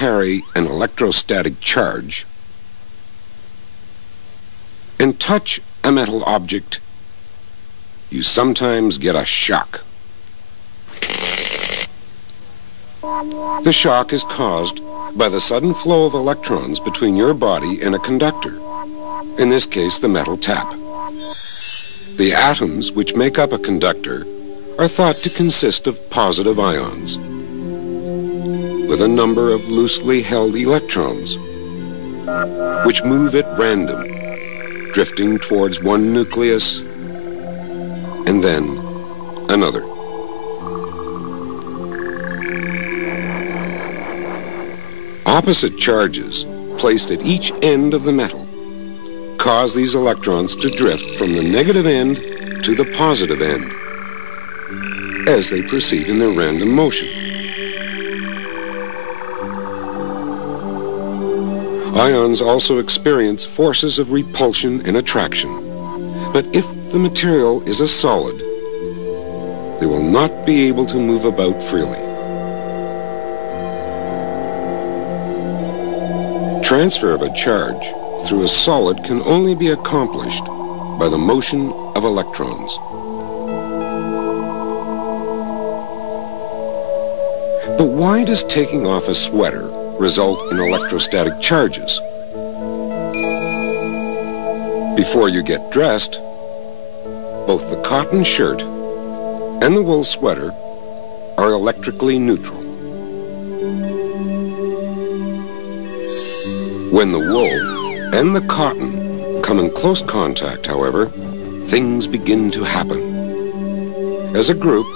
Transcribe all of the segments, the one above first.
carry an electrostatic charge and touch a metal object, you sometimes get a shock. The shock is caused by the sudden flow of electrons between your body and a conductor, in this case the metal tap. The atoms which make up a conductor are thought to consist of positive ions, with a number of loosely held electrons, which move at random, drifting towards one nucleus and then another. Opposite charges placed at each end of the metal cause these electrons to drift from the negative end to the positive end as they proceed in their random motion. Ions also experience forces of repulsion and attraction, but if the material is a solid, they will not be able to move about freely. Transfer of a charge through a solid can only be accomplished by the motion of electrons. But why does taking off a sweater result in electrostatic charges? Before you get dressed, both the cotton shirt and the wool sweater are electrically neutral. When the wool and the cotton come in close contact, however, things begin to happen. As a group,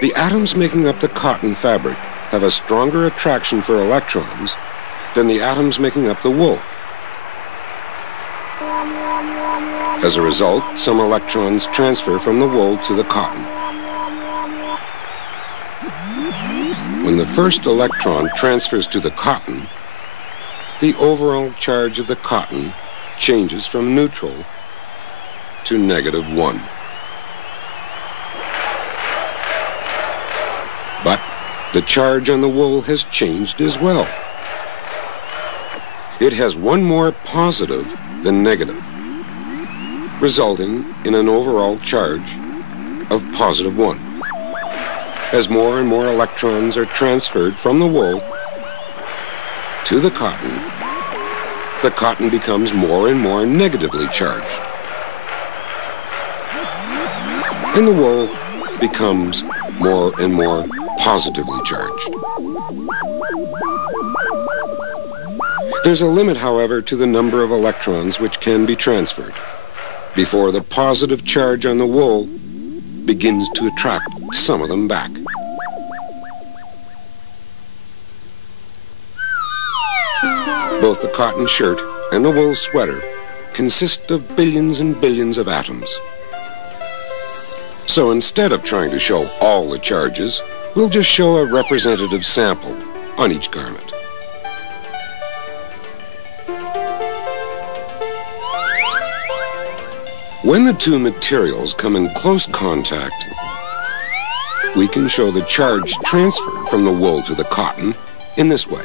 the atoms making up the cotton fabric have a stronger attraction for electrons than the atoms making up the wool. As a result, some electrons transfer from the wool to the cotton. When the first electron transfers to the cotton, the overall charge of the cotton changes from neutral to -1. But the charge on the wool has changed as well. It has one more positive than negative, resulting in an overall charge of +1. As more and more electrons are transferred from the wool to the cotton becomes more and more negatively charged, and the wool becomes more and more positively charged. There's a limit, however, to the number of electrons which can be transferred before the positive charge on the wool begins to attract some of them back. Both the cotton shirt and the wool sweater consist of billions and billions of atoms. So instead of trying to show all the charges, we'll just show a representative sample on each garment. When the two materials come in close contact, we can show the charge transfer from the wool to the cotton in this way.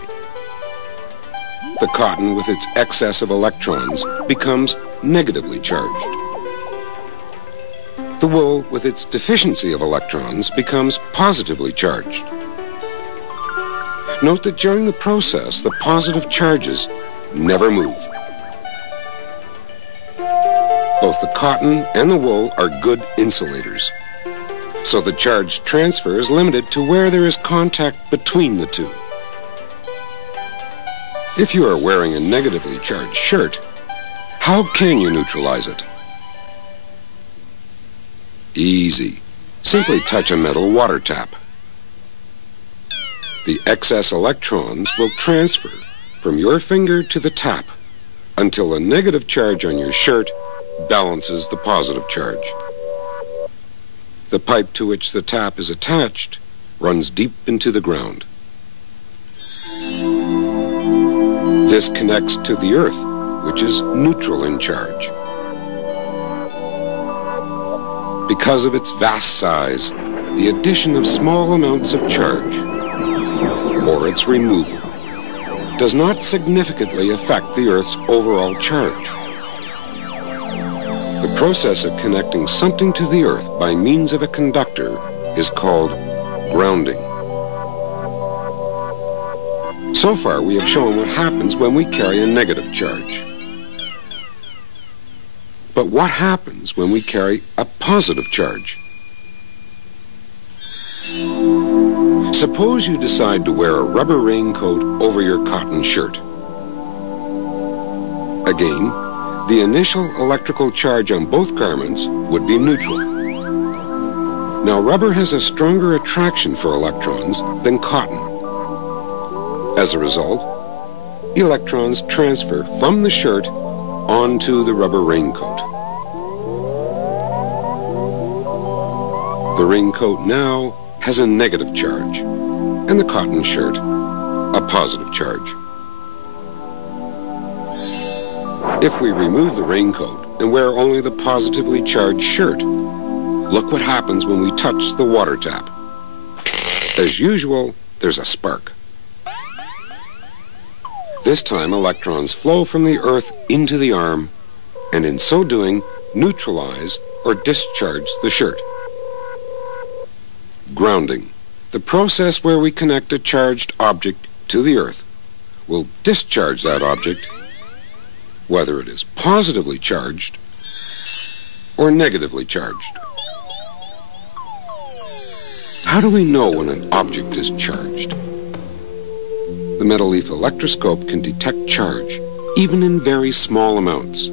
The cotton, with its excess of electrons, becomes negatively charged. The wool, with its deficiency of electrons, becomes positively charged. Note that during the process, the positive charges never move. Both the cotton and the wool are good insulators, so the charge transfer is limited to where there is contact between the two. If you are wearing a negatively charged shirt, how can you neutralize it? Easy. Simply touch a metal water tap. The excess electrons will transfer from your finger to the tap until the negative charge on your shirt balances the positive charge. The pipe to which the tap is attached runs deep into the ground. This connects to the earth, which is neutral in charge. Because of its vast size, the addition of small amounts of charge, or its removal, does not significantly affect the Earth's overall charge. The process of connecting something to the Earth by means of a conductor is called grounding. So far, we have shown what happens when we carry a negative charge. But what happens when we carry a positive charge? Suppose you decide to wear a rubber raincoat over your cotton shirt. Again, the initial electrical charge on both garments would be neutral. Now, rubber has a stronger attraction for electrons than cotton. As a result, electrons transfer from the shirt onto the rubber raincoat. The raincoat now has a negative charge, and the cotton shirt a positive charge. If we remove the raincoat and wear only the positively charged shirt, look what happens when we touch the water tap. As usual, there's a spark. This time, electrons flow from the Earth into the arm, and in so doing, neutralize or discharge the shirt. Grounding, the process where we connect a charged object to the Earth, will discharge that object, whether it is positively charged or negatively charged. How do we know when an object is charged? The metal leaf electroscope can detect charge, even in very small amounts.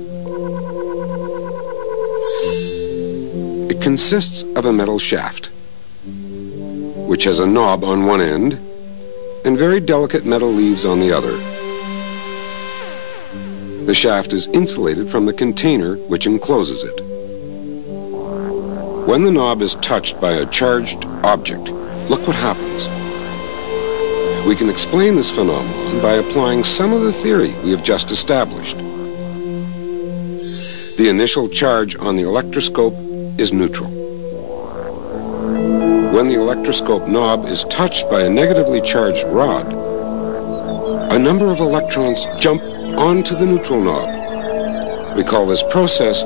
It consists of a metal shaft, which has a knob on one end and very delicate metal leaves on the other. The shaft is insulated from the container which encloses it. When the knob is touched by a charged object, look what happens. We can explain this phenomenon by applying some of the theory we have just established. The initial charge on the electroscope is neutral. When the electroscope knob is touched by a negatively charged rod, a number of electrons jump onto the neutral knob. We call this process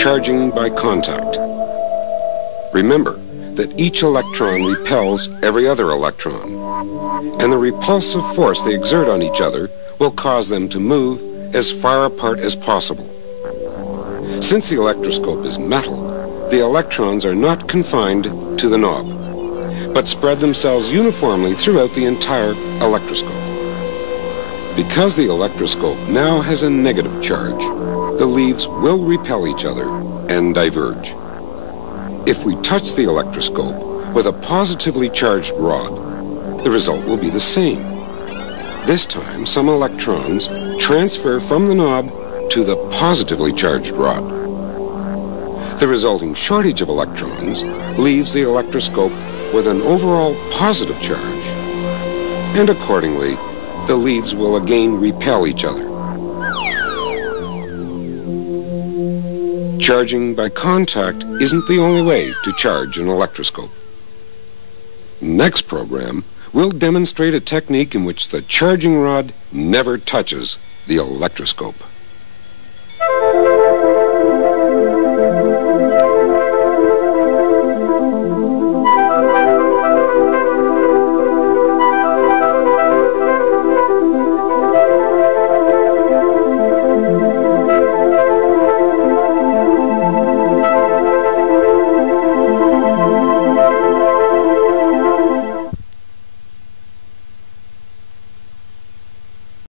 charging by contact. Remember that each electron repels every other electron, and the repulsive force they exert on each other will cause them to move as far apart as possible. Since the electroscope is metal, the electrons are not confined to the knob, but spread themselves uniformly throughout the entire electroscope. Because the electroscope now has a negative charge, the leaves will repel each other and diverge. If we touch the electroscope with a positively charged rod, the result will be the same. This time, some electrons transfer from the knob to the positively charged rod. The resulting shortage of electrons leaves the electroscope with an overall positive charge, and accordingly, the leaves will again repel each other. Charging by contact isn't the only way to charge an electroscope. Next program, we'll demonstrate a technique in which the charging rod never touches the electroscope.